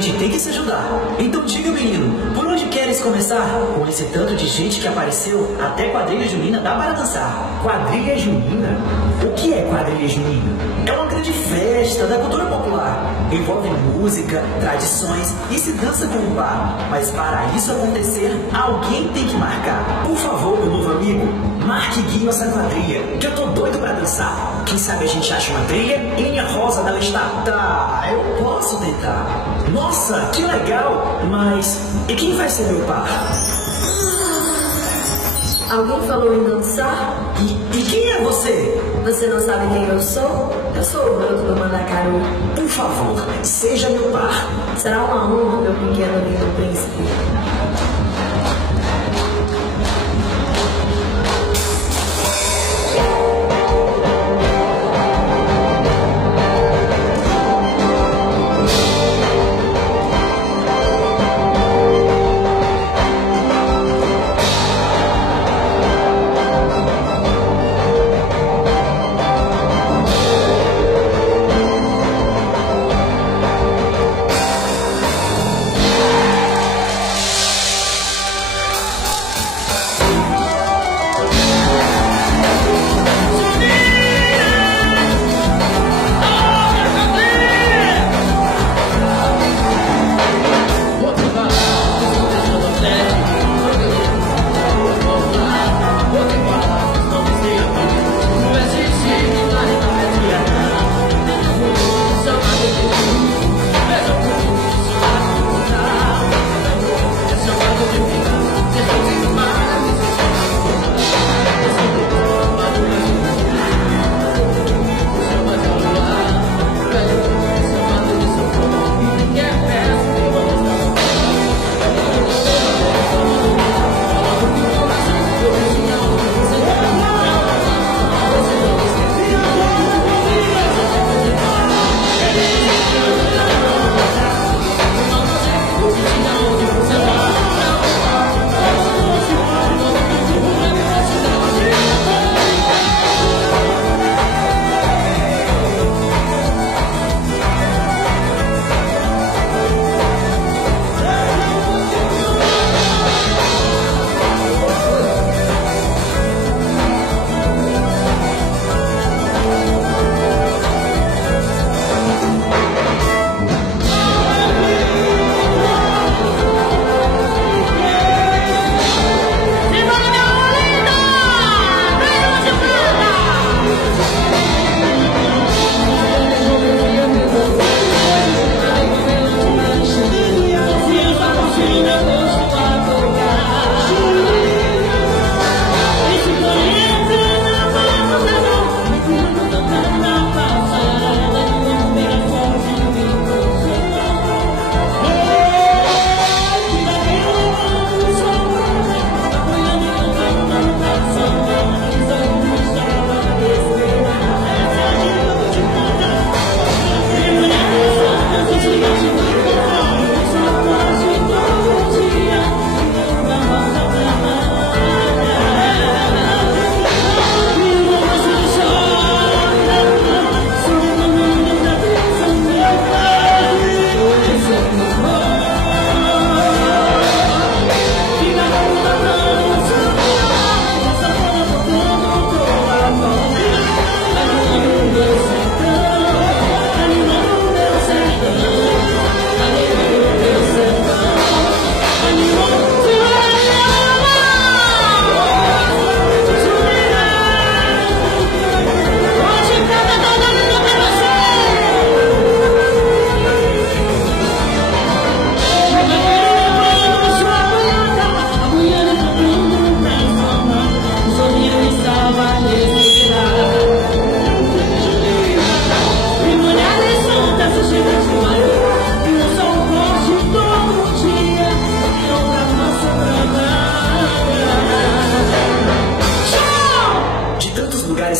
gente tem que se ajudar. Então diga, menino, por onde queres começar? Com esse tanto de gente que apareceu, até quadrilha junina dá para dançar. Quadrilha junina? O que é quadrilha junina? É uma grande festa da cultura popular. Envolve música, tradições e se dança com o par. Mas para isso acontecer, alguém tem que marcar. Por favor, meu novo amigo, marque e guie nossa quadrilha, que eu tô doido pra dançar. Quem sabe a gente acha uma trilha e minha rosa dela está... Tá, eu posso tentar. Nossa, que legal! Mas e quem vai ser meu par? Alguém falou em dançar? E quem é você? Você não sabe quem eu sou? Eu sou o broto do Mandacaru. Por favor, seja meu par. Será uma honra, meu pequeno lindo príncipe.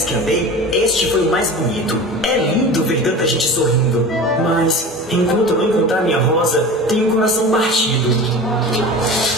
Que andei, este foi o mais bonito. É lindo ver tanta gente sorrindo. Mas, enquanto eu não encontrar minha rosa, tenho o coração partido.